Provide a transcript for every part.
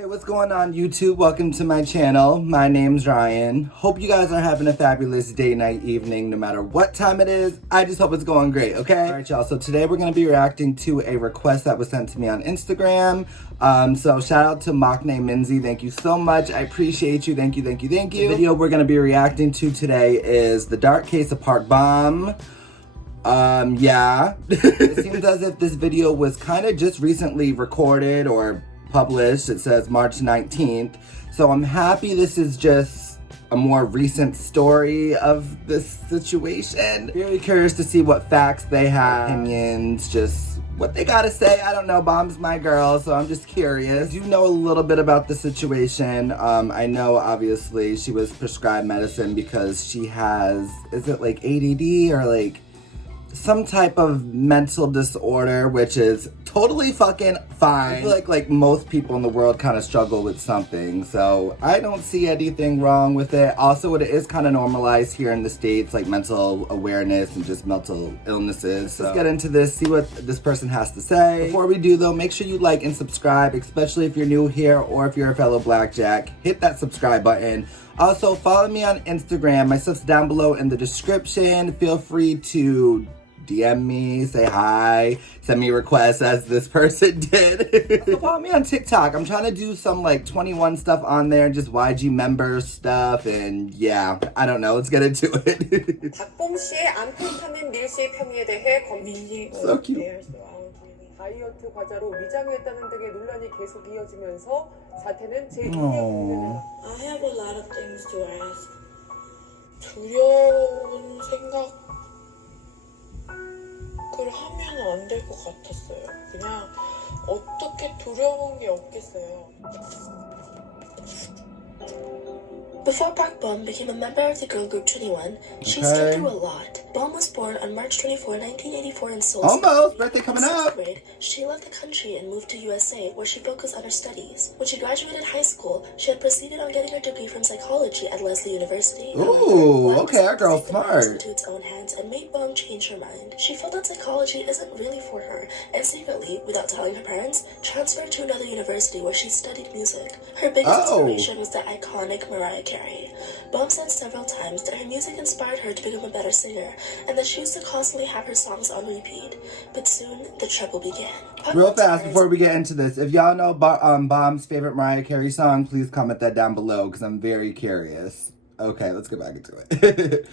Hey, what's going on YouTube? Welcome to my channel. My name's Ryan. Hope you guys are having a fabulous day, night, evening, no matter what time it is. I just hope it's going great, okay? All right, y'all. So today we're going to be reacting to a request that was sent to me on Instagram. So shout out to Makne Minzy. Thank you so much. I appreciate you. Thank you, thank you, thank you. The video we're going to be reacting to today is The Dark Case of Park Bom. Yeah. It seems as if this video was kind of just recently recorded or published. It says March 19th. So I'm happy this is just a more recent story of this situation. Very curious to see what facts they have, opinions, just what they gotta say. I don't know, Bom's my girl, so I'm just curious. I do know a little bit about the situation. I know obviously she was prescribed medicine because she has, is it like ADD or like some type of mental disorder, which is totally fucking fine. I feel like most people in the world kind of struggle with something, so I don't see anything wrong with it. Also, it is kind of normalized here in the States, like mental awareness and just mental illnesses. So let's get into this, see what this person has to say. Before we do though, make sure you like and subscribe, especially if you're new here or if you're a fellow Blackjack. Hit that subscribe button. Also, follow me on Instagram. My stuff's down below in the description. Feel free to DM me, say hi, send me requests as this person did. So follow me on TikTok. I'm trying to do some like 21 stuff on there, just YG member stuff, and yeah, I don't know. Let's get into it. 박봄 씨의 암펜타민 밀수입 혐의에 대해 So cute. 다이어트 과자로 위장했다는 등의 논란이 계속 이어지면서 사태는 제2의 국면에 I have a lot of things to ask. 두려운 생각 을 하면 안 될 것 같았어요. 그냥 어떻게 두려운 게 없겠어요. Before Park Bom became a member of the girl group 21, she's been through a lot. Bom was born on March 24, 1984 in Seoul. Almost! Birthday coming up! In 6th grade, she left the country and moved to USA, where she focused on her studies. When she graduated high school, she had proceeded on getting her degree from psychology at Lesley University. Ooh, okay, our girl's smart. Into its own hands and made Bom change her mind. She felt that psychology isn't really for her, and secretly, without telling her parents, transferred to another university where she studied music. Her biggest inspiration was the iconic Mariah Carey. Bom said several times that her music inspired her to become a better singer, and that she used to constantly have her songs on repeat. But soon, the trouble began. Real fast, before we get into this, if y'all know Bom's favorite Mariah Carey song, please comment that down below, because I'm very curious. Okay, let's get back into it.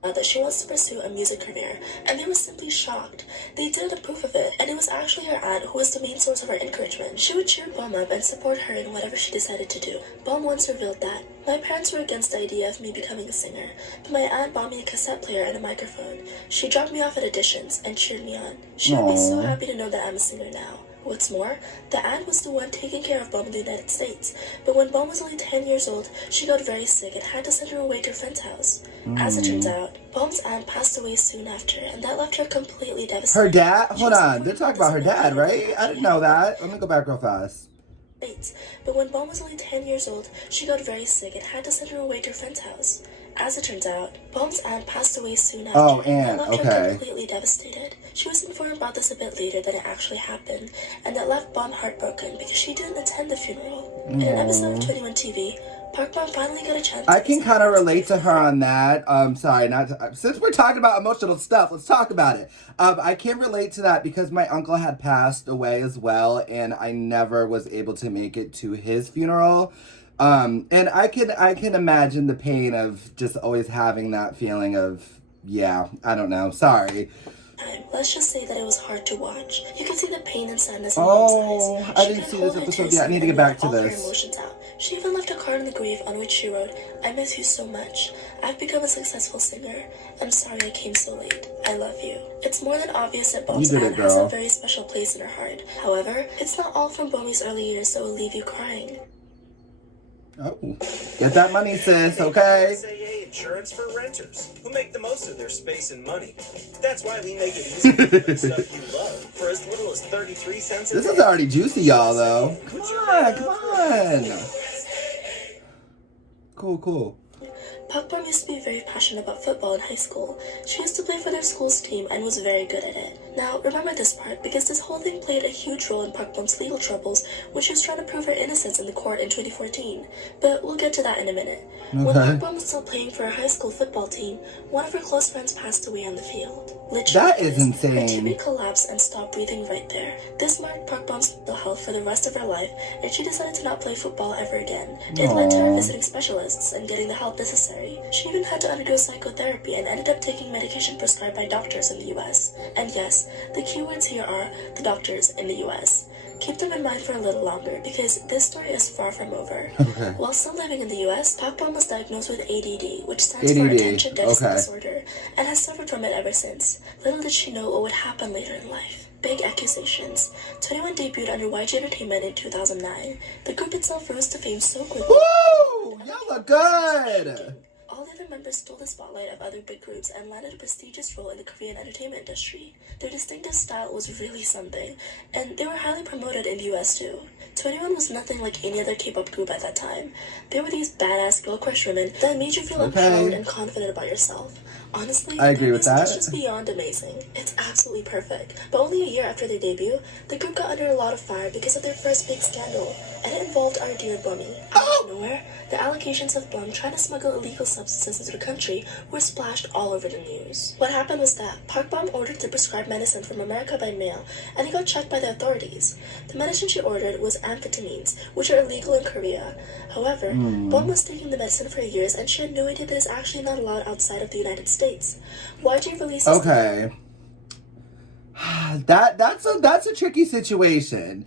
That she wants to pursue a music career, and they were simply shocked. They didn't approve of it, and it was actually her aunt who was the main source of her encouragement. She would cheer Bom up and support her in whatever she decided to do. Bom once revealed that, "My parents were against the idea of me becoming a singer, but my aunt bought me a cassette player and a microphone. She dropped me off at auditions and cheered me on. She would be so happy to know that I'm a singer now." What's more, the aunt was the one taking care of Bom in the United States, but when Bom was only 10 years old, she got very sick and had to send her away to her friend's house. As it turns out, Bom's aunt passed away soon after, and that left her completely devastated. Her dad? Hold on, they're talking about her dad, right? I didn't know that. Let me go back real fast. But when Bom was only 10 years old, she got very sick and had to send her away to her friend's house. As it turns out, Bom's aunt passed away soon after, and that left her completely devastated. She was informed about this a bit later than it actually happened, and that left Bom heartbroken because she didn't attend the funeral. In an episode of 21 TV, Park Bom finally got a chance to... I can kind of relate to her on that. Sorry, since we're talking about emotional stuff, let's talk about it. I can relate to that because my uncle had passed away as well, and I never was able to make it to his funeral. And I can imagine the pain of just always having that feeling of, yeah, I don't know, sorry. Let's just say that it was hard to watch. You can see the pain and sadness in Mom's eyes. I didn't see this episode yet. I need to get back to this. Her emotions out. She even left a card in the grave on which she wrote, "I miss you so much. I've become a successful singer. I'm sorry I came so late. I love you." It's more than obvious that Bom's aunt has a very special place in her heart. However, it's not all from Bomi's early years that will leave you crying. Oh, get that money, sis, okay? SAA insurance for renters who make the most of their space and money. That's why we make it easy to find stuff you love for as little as 33 cents a day. This is already juicy, y'all, though. Come on, come on. Cool, cool. Park Bom used to be very passionate about football in high school. She used to play for their school's team and was very good at it. Now, remember this part because this whole thing played a huge role in Park Bom's legal troubles when she was trying to prove her innocence in the court in 2014. But we'll get to that in a minute. Okay. When Park Bom was still playing for her high school football team, one of her close friends passed away on the field. Literally, That is insane. Her teammate collapsed and stopped breathing right there. This marked Park Bom's mental health for the rest of her life, and she decided to not play football ever again. It led to her visiting specialists and getting the help necessary. She even had to undergo psychotherapy and ended up taking medication prescribed by doctors in the US. And yes, the keywords here are the doctors in the US. Keep them in mind for a little longer because this story is far from over. Okay. While still living in the US, Park Bom was diagnosed with ADD, which stands for ADD, Attention Deficit okay. Disorder, and has suffered from it ever since. Little did she know what would happen later in life. Big accusations. 21 debuted under YG Entertainment in 2009. The group itself rose to fame so quickly. Woo! Y'all look good! All the other members stole the spotlight of other big groups and landed a prestigious role in the Korean entertainment industry. Their distinctive style was really something, and they were highly promoted in the US too. 21 was nothing like any other K-pop group at that time. They were these badass girl crush women that made you feel empowered and confident about yourself. Honestly, I agree with their music that. is just beyond amazing. It's absolutely perfect. But only a year after their debut, the group got under a lot of fire because of their first big scandal, and it involved our dear Bummy. Out of nowhere, the allegations of Bum trying to smuggle illegal substances into the country were splashed all over the news. What happened was that Park Bom ordered the prescribed medicine from America by mail, and it got checked by the authorities. The medicine she ordered was amphetamines, which are illegal in Korea. However, Bum was taking the medicine for years, and she had no idea that it's actually not allowed outside of the United States. YG releases Okay. That's a tricky situation.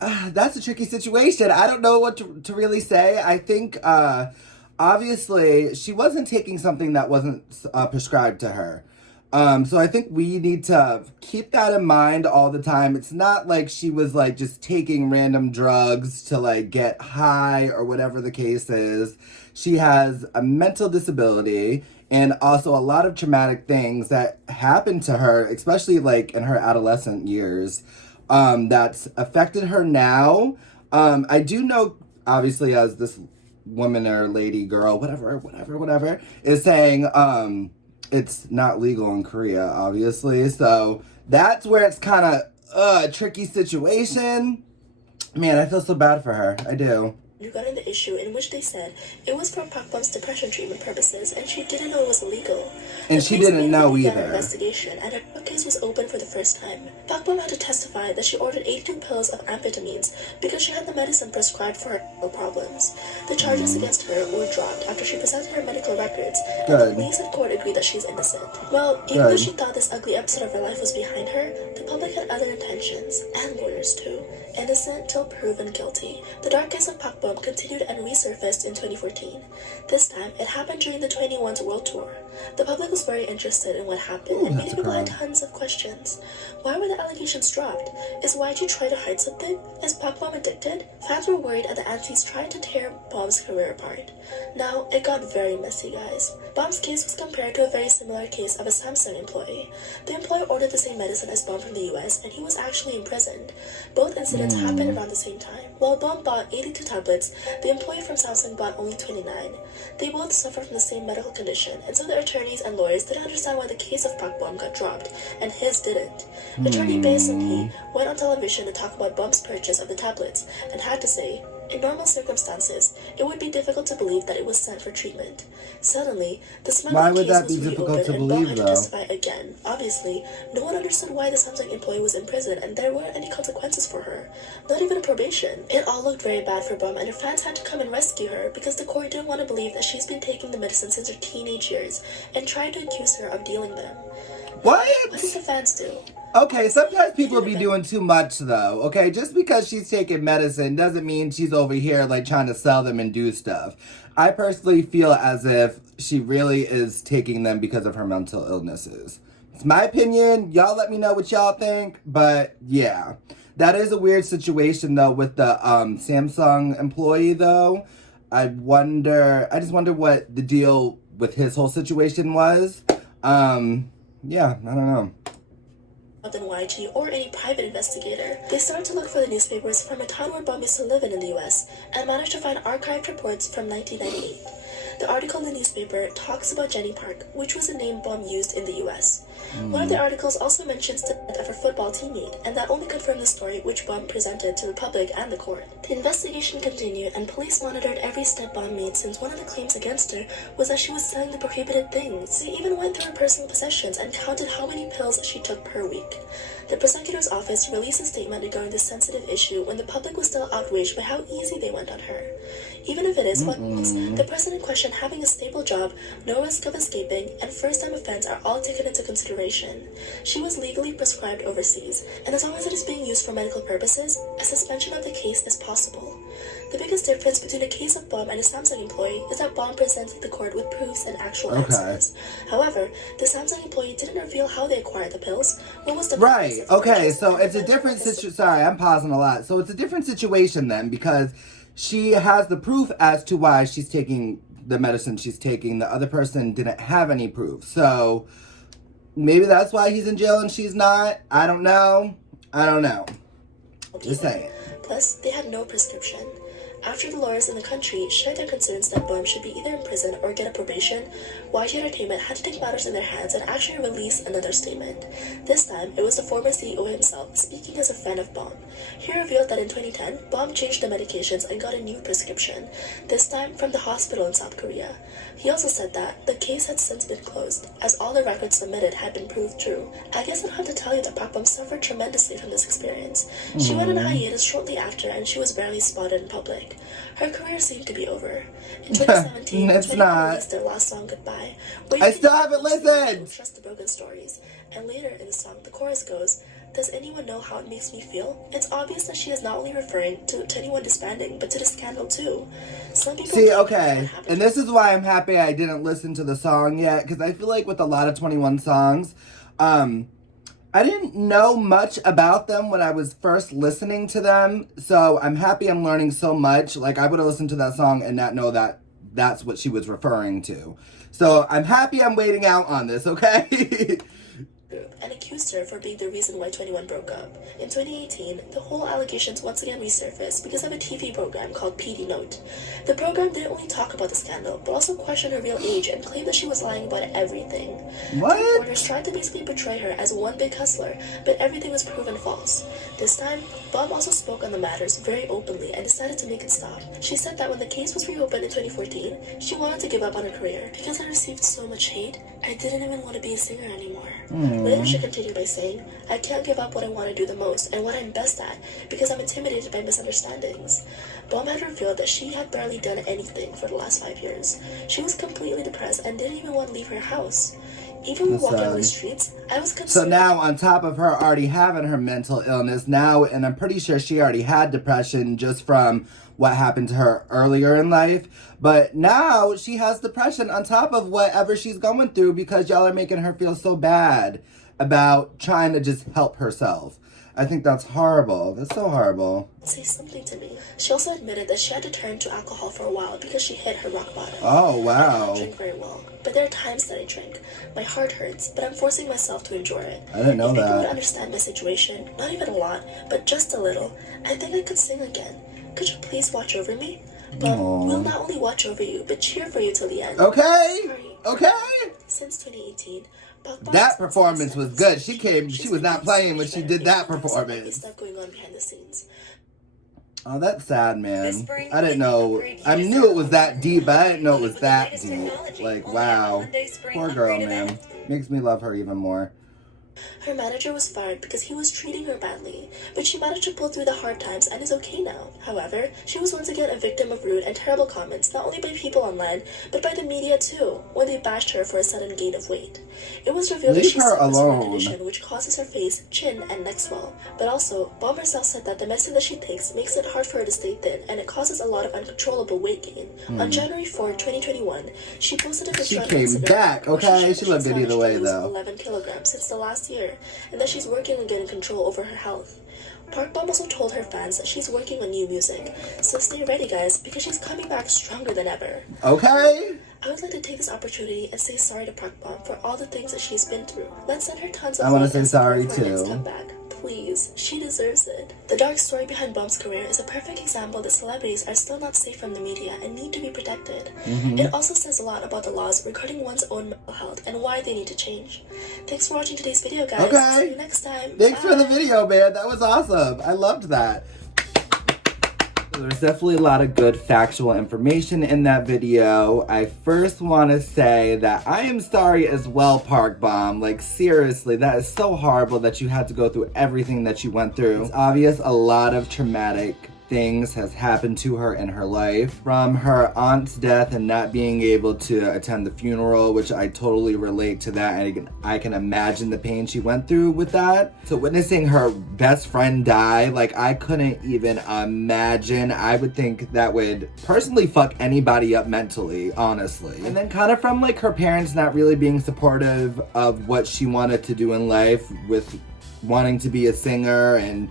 That's a tricky situation. I don't know what to really say. I think, obviously, she wasn't taking something that wasn't prescribed to her. So I think we need to keep that in mind all the time. It's not like she was, like, just taking random drugs to, like, get high or whatever the case is. She has a mental disability and also a lot of traumatic things that happened to her, especially, like, in her adolescent years. That's affected her now. I do know, obviously, as this woman or lady, girl, whatever, is saying, it's not legal in Korea, obviously. So that's where it's kind of a tricky situation. Man, I feel so bad for her. I do. regarding the issue in which they said it was for Park Bom's depression treatment purposes and she didn't know it was illegal. And she didn't know either. An investigation and her case was opened for the first time. Park Bom had to testify that she ordered 82 pills of amphetamines because she had the medicine prescribed for her mental problems. The charges against her were dropped after she presented her medical records and the police in court agreed that she's innocent. Well, even though she thought this ugly episode of her life was behind her, the public had other intentions, and lawyers too. Innocent till proven guilty. The dark case of Park Bom continued and resurfaced in 2014. This time, it happened during the 21's World Tour. The public was very interested in what happened, and many people had tons of questions. Why were the allegations dropped? Is YG trying to hide something? Is Park Bom addicted? Fans were worried at the antis trying to tear Bom's career apart. Now, it got very messy, guys. Bom's case was compared to a very similar case of a Samsung employee. The employee ordered the same medicine as Bom from the US, and he was actually imprisoned. Both incidents happened around the same time. While Bom bought 82 tablets, the employee from Samsung bought only 29. They both suffered from the same medical condition, and so the attorneys and lawyers didn't understand why the case of Park Bom got dropped, and his didn't. Attorney Bae Sung-hee went on television to talk about Bom's purchase of the tablets, and had to say, in normal circumstances, it would be difficult to believe that it was sent for treatment. Suddenly, the smuggling case was reopened and Bom had to testify again. Obviously, no one understood why the Samsung employee was in prison and there weren't any consequences for her. Not even a probation. It all looked very bad for Bom and her fans had to come and rescue her because the court didn't want to believe that she's been taking the medicine since her teenage years and tried to accuse her of dealing them. What did the fans do? Okay, sometimes people be doing too much, though, okay? Just because she's taking medicine doesn't mean she's over here, like, trying to sell them and do stuff. I personally feel as if she really is taking them because of her mental illnesses. It's my opinion. Y'all let me know what y'all think, but, yeah. That is a weird situation, though, with the Samsung employee, though. I just wonder what the deal with his whole situation was. Yeah, I don't know. than YG or any private investigator. They started to look for the newspapers from a town where Bom used to live in the US and managed to find archived reports from 1998. The article in the newspaper talks about Jenny Park, which was the name Bom used in the US. One of the articles also mentions the death of her football teammate, and that only confirmed the story which Bom presented to the public and the court. The investigation continued, and police monitored every step Bom made since one of the claims against her was that she was selling the prohibited things. They even went through her personal possessions and counted how many pills she took per week. The prosecutor's office released a statement regarding this sensitive issue when the public was still outraged by how easy they went on her. Even if it is what else, the person in question having a stable job, no risk of escaping, and first-time offense are all taken into consideration. She was legally prescribed overseas, and as long as it is being used for medical purposes, a suspension of the case is possible. The biggest difference between a case of Bom and a Samsung employee is that Bom presented the court with proofs and actual answers. However, the Samsung employee didn't reveal how they acquired the pills. What was the Right. Okay, so it's a different situation. Sorry, I'm pausing a lot. So it's a different situation then, because she has the proof as to why she's taking the medicine she's taking. The other person didn't have any proof. So maybe that's why he's in jail and she's not. I don't know. Just saying. Plus, they had no prescription. After the lawyers in the country shared their concerns that Bom should be either in prison or get a probation, YG Entertainment had to take matters in their hands and actually release another statement. This time, it was the former CEO himself speaking as a friend of Bom. He revealed that in 2010, Bom changed the medications and got a new prescription, this time from the hospital in South Korea. He also said that the case had since been closed, as all the records submitted had been proved true. I guess I don't have to tell you that Park Bom suffered tremendously from this experience. She went on a hiatus shortly after and she was barely spotted in public. Her career seemed to be over. In 2017, It's not. released their last song, Goodbye. I still haven't listened. Trust the broken stories. And later in the song, the chorus goes, "Does anyone know how it makes me feel?" It's obvious that she is not only referring to anyone disbanding, but to the scandal too. Some people See, think okay, that happened and this is why I'm happy I didn't listen to the song yet, because I feel like with a lot of 21 songs, I didn't know much about them when I was first listening to them, so I'm happy I'm learning so much. Like, I would have listened to that song and not know that that's what she was referring to. So I'm happy I'm waiting out on this, okay? and accused her for being the reason why 21 broke up. In 2018, the whole allegations once again resurfaced because of a TV program called PD Note. The program didn't only talk about the scandal, but also questioned her real age and claimed that she was lying about everything. What? The reporters tried to basically portray her as one big hustler, but everything was proven false. This time, Bom also spoke on the matters very openly and decided to make it stop. She said that when the case was reopened in 2014, she wanted to give up on her career. Because I received so much hate, I didn't even want to be a singer anymore. Later, she continued by saying, "I can't give up what I want to do the most and what I'm best at because I'm intimidated by misunderstandings." Bom had revealed that she had barely done anything for the last 5 years. She was completely depressed and didn't even want to leave her house. Even when walking on the streets, I was concerned. So now, on top of her already having her mental illness, now, and I'm pretty sure she already had depression just from what happened to her earlier in life, but now she has depression on top of whatever she's going through because y'all are making her feel so bad about trying to just help herself. I think that's horrible. That's so horrible. Say something to me. She also admitted that she had to turn to alcohol for a while because she hit her rock bottom. Oh, I wow. don't drink very well, but there are times that I drink. My heart hurts, but I'm forcing myself to enjoy it. I didn't know if people would that. understand my situation, not even a lot, but just a little, I think I could sing again. Could you please watch over me? But we'll not only watch over you, but cheer for you till the end. Okay. Sorry. Okay. Since 2018, Park Bom That has performance was good. She was not playing when she did that There's performance. stuff going on behind the scenes. Oh, that's sad, man. This spring, I didn't know. I knew it was that deep, but I didn't know it was that deep. Like, wow. Poor girl, man. Makes me love her even more. Her manager was fired because he was treating her badly, but she managed to pull through the hard times and is okay now. However, she was once again a victim of rude and terrible comments, not only by people online, but by the media too, when they bashed her for a sudden gain of weight. It was revealed that Leave she her suffers from a alone. condition which causes her face, chin, and neck swell. But also, Bom herself said that the medicine that she takes makes it hard for her to stay thin, and it causes a lot of uncontrollable weight gain. On January 4, 2021, she posted a She picture on came Instagram back, where okay? shared She that looked she's good either managed to way, lose though. 11 kilograms since the last year, and that she's working on getting control over her health. Park Bom also told her fans that she's working on new music, so stay ready guys, because she's coming back stronger than ever. Okay. I would like to take this opportunity and say sorry to Park Bom for all the things that she's been through. Let's send her tons of I want to love say and sorry support for her next too. comeback. Please, she deserves it. The dark story behind Bom's career is a perfect example that celebrities are still not safe from the media and need to be protected. It also says a lot about the laws regarding one's own mental health and why they need to change. Thanks for watching today's video, guys. Okay. See you next time. Thanks Bye. for the video, man. That was awesome. I loved that. There's definitely a lot of good factual information in that video. I first want to say that I am sorry as well, Park Bom. Like, seriously, that is so horrible that you had to go through everything that you went through. It's obvious a lot of traumatic things has happened to her in her life, from her aunt's death and not being able to attend the funeral, which I totally relate to that, and I can imagine the pain she went through with that. So witnessing her best friend die, like, I couldn't even imagine. I would think that would personally fuck anybody up mentally, honestly. And then kind of from like her parents not really being supportive of what she wanted to do in life, with wanting to be a singer and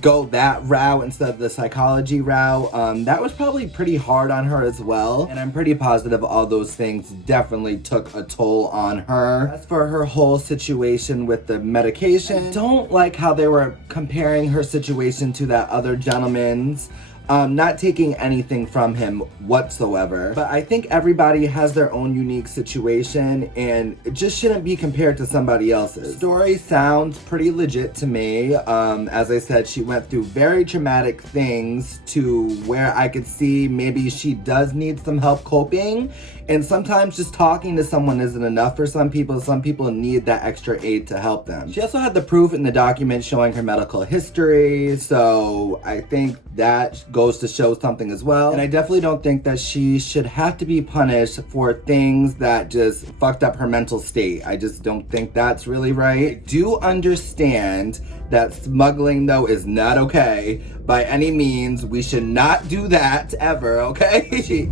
go that route instead of the psychology route. That was probably pretty hard on her as well, and I'm pretty positive all those things definitely took a toll on her. As for her whole situation with the medication, I don't like how they were comparing her situation to that other gentleman's. Not taking anything from him whatsoever, but I think everybody has their own unique situation and it just shouldn't be compared to somebody else's. The story sounds pretty legit to me. As I said, she went through very traumatic things to where I could see maybe she does need some help coping, and sometimes just talking to someone isn't enough for some people. Some people need that extra aid to help them. She also had the proof in the document showing her medical history, so I think that goes to show something as well. And I definitely don't think that she should have to be punished for things that just fucked up her mental state. I just don't think that's really right. I do understand that smuggling, though, is not okay by any means. We should not do that ever, okay?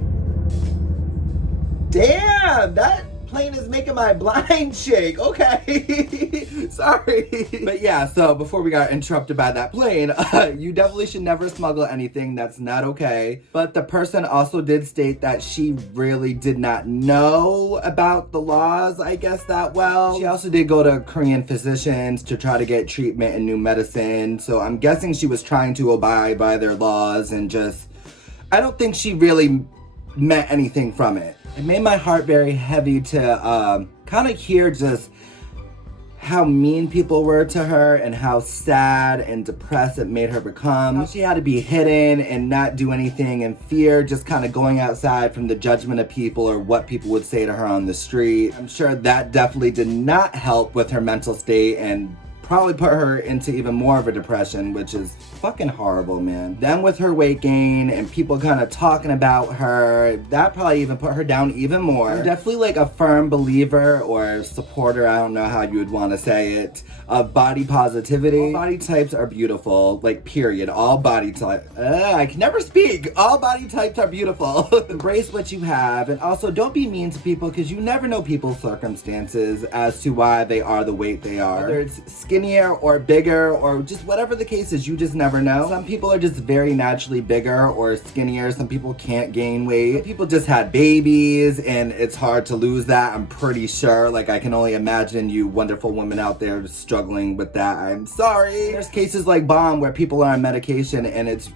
Damn, that plane is making my blind shake. Okay. Sorry. But yeah, so before we got interrupted by that plane, you definitely should never smuggle anything. That's not okay. But the person also did state that she really did not know about the laws, I guess, that well. She also did go to Korean physicians to try to get treatment and new medicine. So I'm guessing she was trying to abide by their laws, and just, I don't think she really meant anything from it. It made my heart very heavy to kind of hear just how mean people were to her and how sad and depressed it made her become. How she had to be hidden and not do anything in fear, just kind of going outside from the judgment of people or what people would say to her on the street. I'm sure that definitely did not help with her mental state and probably put her into even more of a depression, which is fucking horrible, man. Then with her weight gain and people kind of talking about her, that probably even put her down even more. I'm definitely like a firm believer or supporter, I don't know how you would want to say it, of body positivity. All body types are beautiful, like period. All body types, I can never speak. All body types are beautiful. Embrace what you have, and also don't be mean to people, because you never know people's circumstances as to why they are the weight they are. Whether it's skinnier or bigger or just whatever the case is, you just never know. Some people are just very naturally bigger or skinnier. Some people can't gain weight. Some people just had babies and it's hard to lose that, I'm pretty sure. Like, I can only imagine you wonderful women out there struggling with that. I'm sorry. There's cases like Bom where people are on medication and it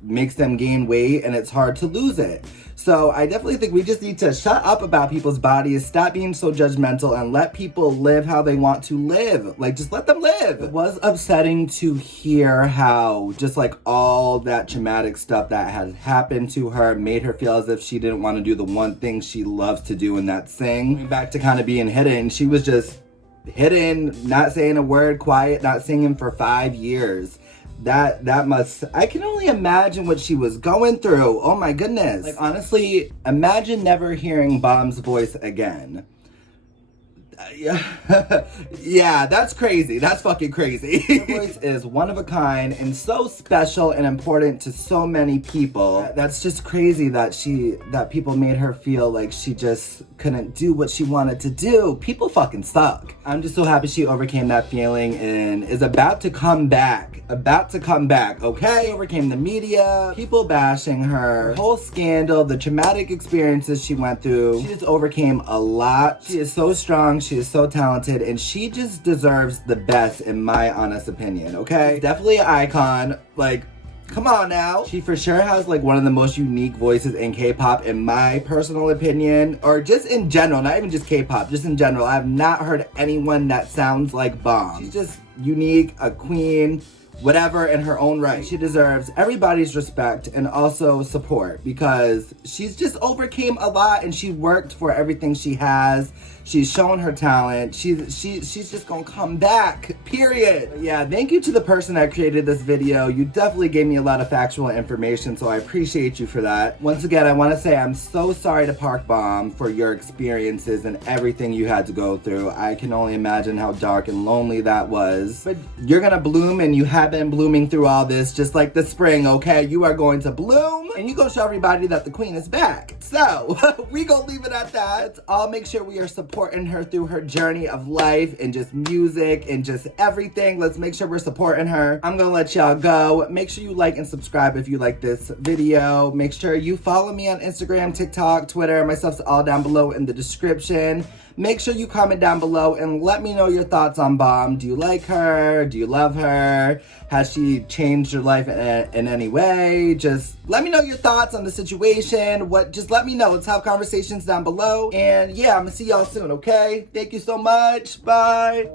makes them gain weight and it's hard to lose it. So I definitely think we just need to shut up about people's bodies, stop being so judgmental, and let people live how they want to live. Like, just let them live. It was upsetting to hear how just like all that traumatic stuff that had happened to her made her feel as if she didn't want to do the one thing she loves to do, and that's sing. Going back to kind of being hidden, she was just hidden, not saying a word, quiet, not singing for 5 years. That must, I can only imagine what she was going through. Oh my goodness. Like, honestly, imagine never hearing Bom's voice again. Yeah, that's crazy. That's fucking crazy. Her voice is one of a kind and so special and important to so many people. That's just crazy that people made her feel like she just couldn't do what she wanted to do. People fucking suck. I'm just so happy she overcame that feeling and is about to come back. Okay? Overcame the media, people bashing her, whole scandal, the traumatic experiences she went through. She just overcame a lot. She is so strong, she is so talented, and she just deserves the best in my honest opinion, okay? Definitely an icon. Like, come on now. She for sure has like one of the most unique voices in K-pop in my personal opinion, or just in general, not even just K-pop, just in general. I have not heard anyone that sounds like Bom. She's just unique, a queen, whatever in her own right. She deserves everybody's respect and also support because she's just overcame a lot and she worked for everything she has. She's shown her talent. She's just gonna come back, period. Yeah, thank you to the person that created this video. You definitely gave me a lot of factual information, so I appreciate you for that. Once again, I wanna say I'm so sorry to Park Bom for your experiences and everything you had to go through. I can only imagine how dark and lonely that was. But you're gonna bloom, and you have been blooming through all this, just like the spring, okay? You are going to bloom, and you gonna show everybody that the queen is back. So, we gonna leave it at that. I'll make sure we are supporting her through her journey of life and just music and just everything. Let's make sure we're supporting her. I'm gonna let y'all go. Make sure you like and subscribe if you like this video. Make sure you follow me on Instagram, TikTok, Twitter. My stuff's all down below in the description. Make sure you comment down below and let me know your thoughts on Bom. Do you like her? Do you love her? Has she changed your life in any way? Just let me know your thoughts on the situation. Just let me know. Let's have conversations down below. And yeah, I'm gonna see y'all soon, okay? Thank you so much. Bye.